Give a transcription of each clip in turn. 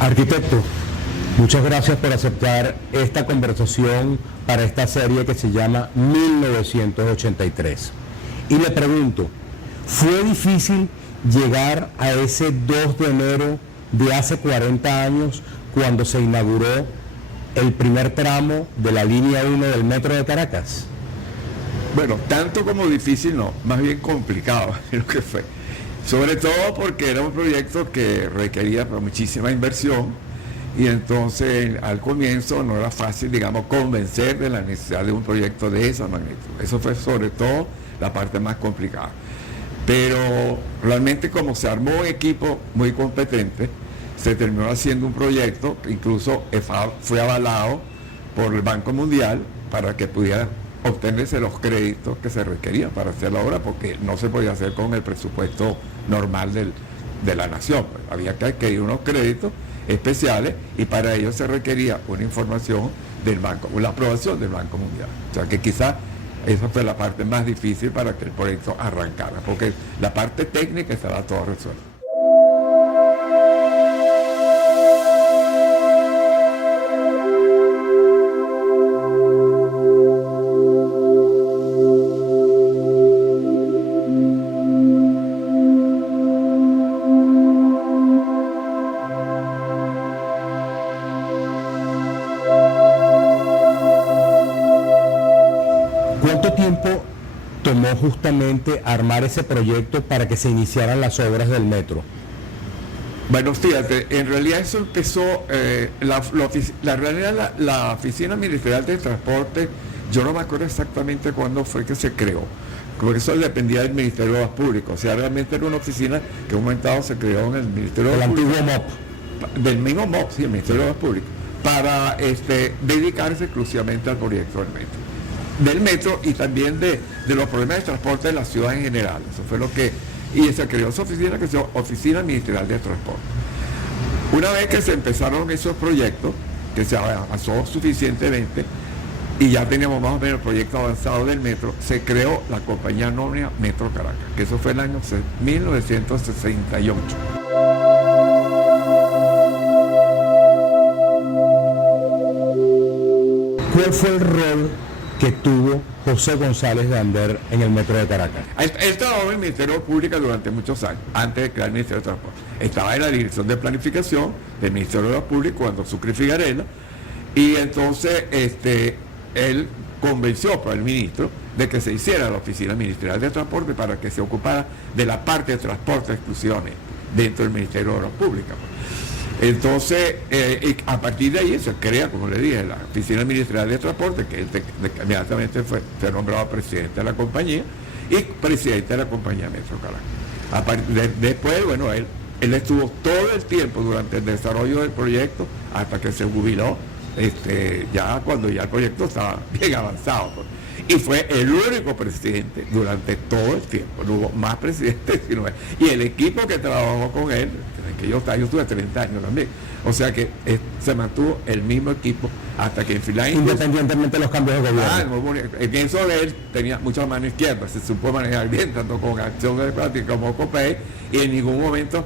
Arquitecto, muchas gracias por aceptar esta conversación para esta serie que se llama 1983. Y le pregunto, ¿fue difícil llegar a ese 2 de enero de hace 40 años cuando se inauguró el primer tramo de la línea 1 del metro de Caracas? Bueno, tanto como difícil no, más bien complicado lo que fue. Sobre todo porque era un proyecto que requería muchísima inversión y entonces al comienzo no era fácil, digamos, convencer de la necesidad de un proyecto de esa magnitud. Eso fue sobre todo la parte más complicada. Pero realmente como se armó un equipo muy competente, se terminó haciendo un proyecto que incluso fue avalado por el Banco Mundial para que pudiera obtenerse los créditos que se requerían para hacer la obra, porque no se podía hacer con el presupuesto normal de la nación. Había que adquirir unos créditos especiales y para ello se requería una información del banco, una aprobación del Banco Mundial. O sea que quizás esa fue la parte más difícil para que el proyecto arrancara, porque la parte técnica estaba toda resuelta. ¿Cuánto tiempo tomó justamente armar ese proyecto para que se iniciaran las obras del metro? Bueno, fíjate, en realidad eso empezó, la Oficina Ministerial de Transporte, yo no me acuerdo exactamente cuándo fue que se creó, porque eso dependía del Ministerio de Obras Públicas, o sea, realmente era una oficina que en un momento dado se creó en el Ministerio de Obras Públicas. El antiguo MOP. Del mismo MOP, sí, el Ministerio de Obras Públicas, para dedicarse exclusivamente al proyecto del metro y también de los problemas de transporte de la ciudad en general. Eso fue lo que... Y se creó esa oficina que se llama Oficina Ministerial de Transporte. Una vez que se empezaron esos proyectos, que se avanzó suficientemente, y ya teníamos más o menos el proyecto avanzado del metro, se creó la compañía anónima Metro Caracas, que eso fue el año 1968. ¿Cuál fue el rol que tuvo José González de Ander en el metro de Caracas? Él trabajó en el Ministerio Público durante muchos años, antes de crear el Ministerio de Transporte. Estaba en la Dirección de Planificación del Ministerio de Público cuando Sucre y Figarela, y entonces él convenció al ministro de que se hiciera la Oficina Ministerial de Transporte para que se ocupara de la parte de transporte exclusivamente dentro del Ministerio de Obras Públicas. Entonces, a partir de ahí se crea, como le dije, la Oficina Ministerial de Transporte, que inmediatamente fue nombrado presidente de la compañía y presidente de la compañía Metro Caracas. Después, bueno, él estuvo todo el tiempo durante el desarrollo del proyecto hasta que se jubiló, ya cuando ya el proyecto estaba bien avanzado. Y fue el único presidente durante todo el tiempo, no hubo más presidentes sino él. Y el equipo que trabajó con él, que yo tuve 30 años también, o sea que se mantuvo el mismo equipo hasta que en final... Independientemente de los cambios de gobierno. En eso de él tenía mucha mano izquierda, se supo manejar bien, tanto con Acción Democrática como COPEI, y en ningún momento,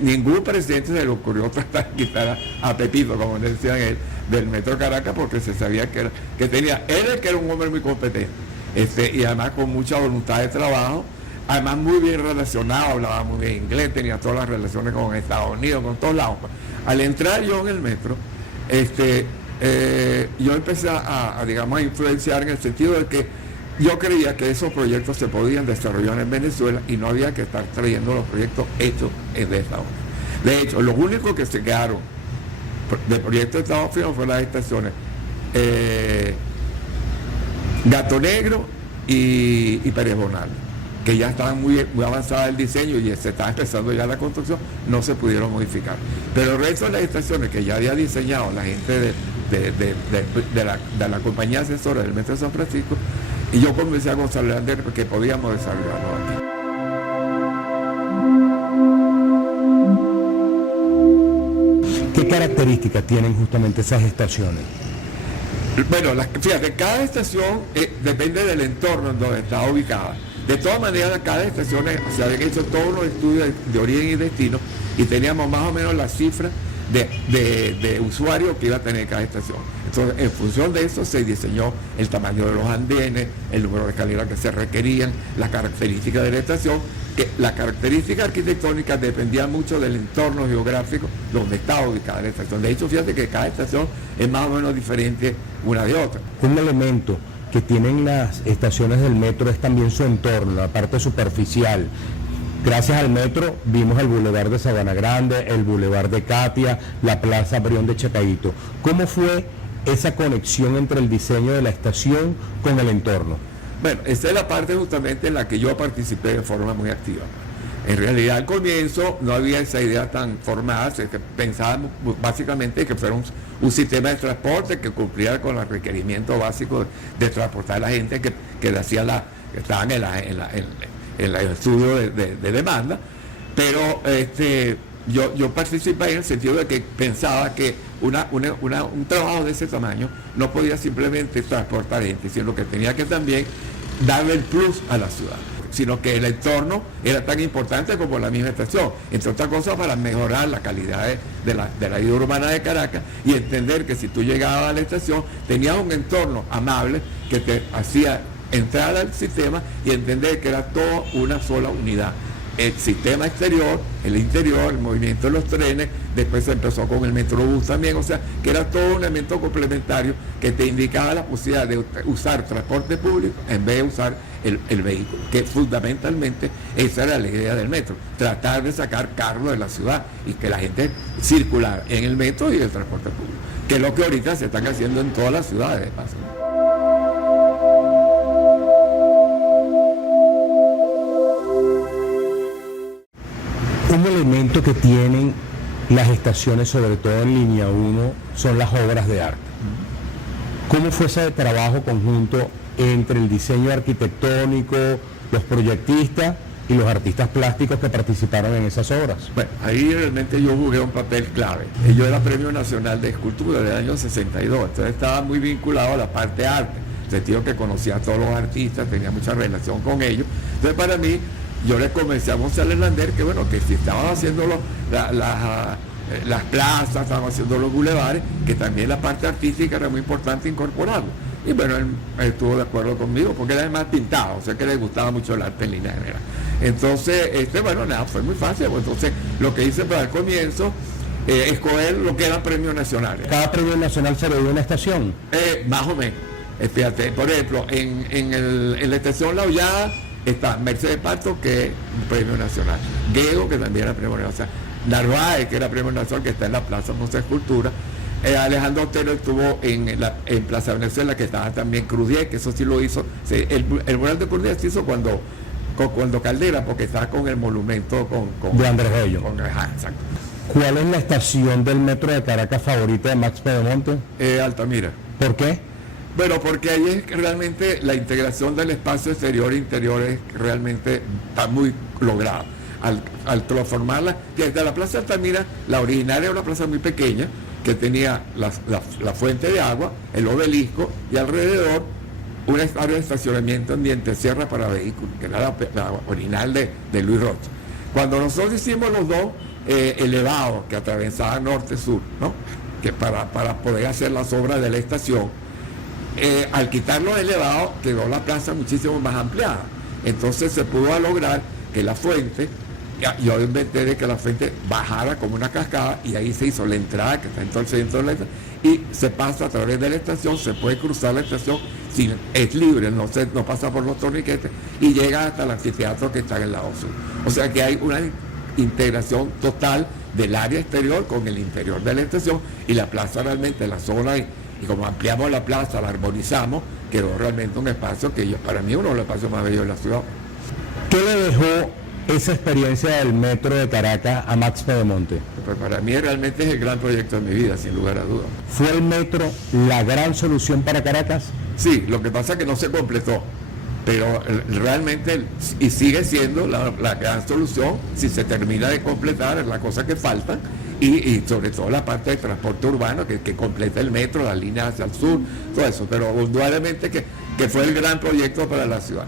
ningún presidente se le ocurrió tratar de quitar a Pepito, como le decían él, del Metro Caracas, porque se sabía que tenía, él que era un hombre muy competente, y además con mucha voluntad de trabajo, además muy bien relacionado, hablaba muy bien inglés, tenía todas las relaciones con Estados Unidos, con todos lados. Al entrar yo en el metro, yo empecé digamos, a influenciar en el sentido de que yo creía que esos proyectos se podían desarrollar en Venezuela y no había que estar trayendo los proyectos hechos de Estados Unidos. De hecho, los únicos que se quedaron del proyecto de Estados Unidos fueron las estaciones Gato Negro y Pérez Bonal, que ya estaban muy avanzada el diseño y se estaba empezando ya la construcción, no se pudieron modificar. Pero el resto de las estaciones que ya había diseñado la gente de la compañía asesora del Metro de San Francisco, y yo convencí a González Ander que podíamos desarrollarlo aquí. ¿Qué características tienen justamente esas estaciones? Bueno, fíjate, cada estación depende del entorno en donde está ubicada. De todas maneras, cada estación se habían hecho todos los estudios de origen y destino y teníamos más o menos la cifra de usuarios que iba a tener cada estación. Entonces, en función de eso se diseñó el tamaño de los andenes, el número de escaleras que se requerían, las características de la estación, que las características arquitectónicas dependían mucho del entorno geográfico donde estaba ubicada la estación. De hecho, fíjate que cada estación es más o menos diferente una de otra. Un elemento que tienen las estaciones del metro es también su entorno, la parte superficial. Gracias al metro vimos el Boulevard de Sabana Grande, el Boulevard de Katia, la Plaza Brión de Chacaíto. ¿Cómo fue esa conexión entre el diseño de la estación con el entorno? Bueno, esa es la parte justamente en la que yo participé de forma muy activa. En realidad al comienzo no había esa idea tan formada, pensábamos básicamente que fuera un sistema de transporte que cumpliera con los requerimientos básicos de transportar a la gente que estaban en el estudio de demanda, pero yo participé en el sentido de que pensaba que un trabajo de ese tamaño no podía simplemente transportar gente, sino que tenía que también darle el plus a la ciudad, sino que el entorno era tan importante como la misma estación, entre otras cosas para mejorar la calidad de la vida urbana de Caracas y entender que si tú llegabas a la estación tenías un entorno amable que te hacía entrar al sistema y entender que era toda una sola unidad. El sistema exterior, el interior, el movimiento de los trenes, después se empezó con el Metrobús también, o sea, que era todo un elemento complementario que te indicaba la posibilidad de usar transporte público en vez de usar el vehículo, que fundamentalmente esa era la idea del metro, tratar de sacar carros de la ciudad y que la gente circulara en el metro y en el transporte público, que es lo que ahorita se están haciendo en todas las ciudades de paso. Un elemento que tienen las estaciones, sobre todo en línea 1, son las obras de arte. ¿Cómo fue ese trabajo conjunto entre el diseño arquitectónico, los proyectistas y los artistas plásticos que participaron en esas obras? Bueno, ahí realmente yo jugué un papel clave. Yo era Premio Nacional de Escultura del año 62, entonces estaba muy vinculado a la parte de arte, en el sentido que conocía a todos los artistas, tenía mucha relación con ellos. Entonces para mí, yo le comencé a González Lander que bueno, que si estaban haciendo las plazas, estaban haciendo los bulevares, que también la parte artística era muy importante incorporarlo. Y bueno, él estuvo de acuerdo conmigo, porque era además pintado, o sea que le gustaba mucho el arte en línea general. Entonces, bueno, nada, fue muy fácil. Entonces, lo que hice para el comienzo, escoger lo que eran premios nacionales. ¿Cada premio nacional se le dio una estación? Más o menos. Fíjate, por ejemplo, en la estación La Hollada está Mercedes Pato, que es un premio nacional, Gego, que también era premio nacional, Narváez, que era premio nacional, que está en la Plaza Museo Escultura, Alejandro Otero estuvo en Plaza Venezuela, que estaba también Crudier, que eso sí lo hizo, el mural de Crudier se hizo cuando Caldera, porque estaba con el monumento de Andrés Bello. Exacto. ¿Cuál es la estación del metro de Caracas favorita de Max Pedemonte? Altamira. ¿Por qué? Bueno, porque ahí es que realmente la integración del espacio exterior e interior es realmente está muy lograda. Al transformarla, desde la Plaza Altamira, la original era una plaza muy pequeña, que tenía la fuente de agua, el obelisco y alrededor una área de estacionamiento en diente sierra para vehículos, que era la original de Luis Rocha. Cuando nosotros hicimos los dos elevados que atravesaban norte-sur, ¿no? Que para poder hacer las obras de la estación, al quitar los elevados quedó la plaza muchísimo más ampliada. Entonces se pudo lograr que la fuente, yo inventé de que la fuente bajara como una cascada y ahí se hizo la entrada que está en todo el centro de la estación y se pasa a través de la estación, se puede cruzar la estación, es libre, no pasa por los torniquetes y llega hasta el anfiteatro que está en el lado sur. O sea que hay una integración total del área exterior con el interior de la estación y la plaza realmente, la zona y como ampliamos la plaza, la armonizamos, quedó realmente un espacio que para mí uno de los espacios más bellos de la ciudad. ¿Qué le dejó esa experiencia del metro de Caracas a Max Pedemonte? Pues para mí realmente es el gran proyecto de mi vida, sin lugar a dudas. ¿Fue el metro la gran solución para Caracas? Sí, lo que pasa es que no se completó, pero realmente y sigue siendo la gran solución si se termina de completar, es la cosa que falta. Y sobre todo la parte de transporte urbano que completa el metro, las líneas hacia el sur, todo eso, pero indudablemente que fue el gran proyecto para la ciudad.